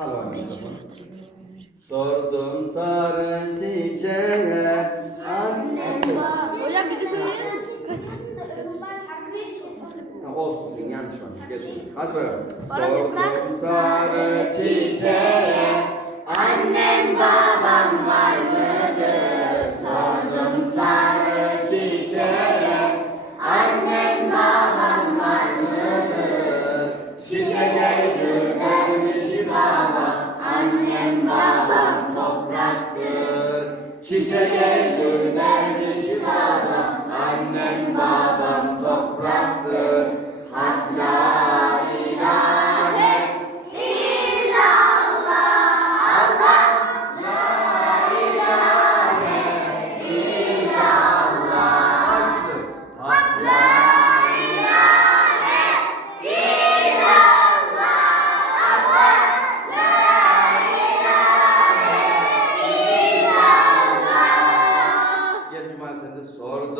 Al oynayalım. Sordum sarı çiçeğe anne Hocam bizi söyleyin. Olsun senin yanlış varmış. Geçelim. Hadi beraber. Sordum sarı çiçeğe annen Kimseye gül vermiş Annem babam topraktır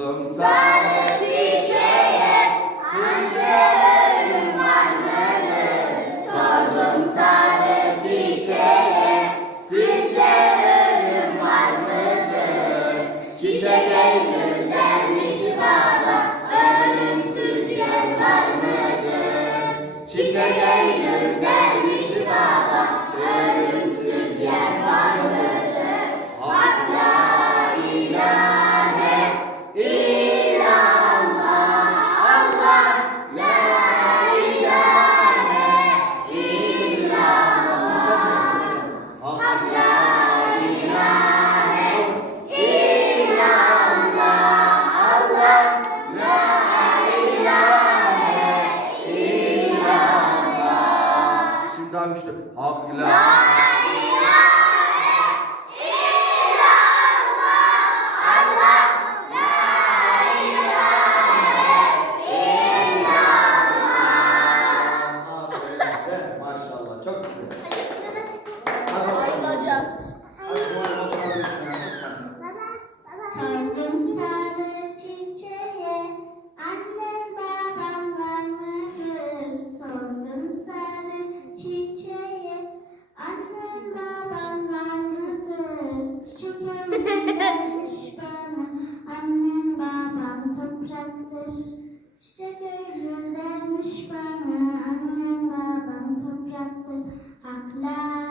Lançar daha güçlü. Hak la ilahe hakla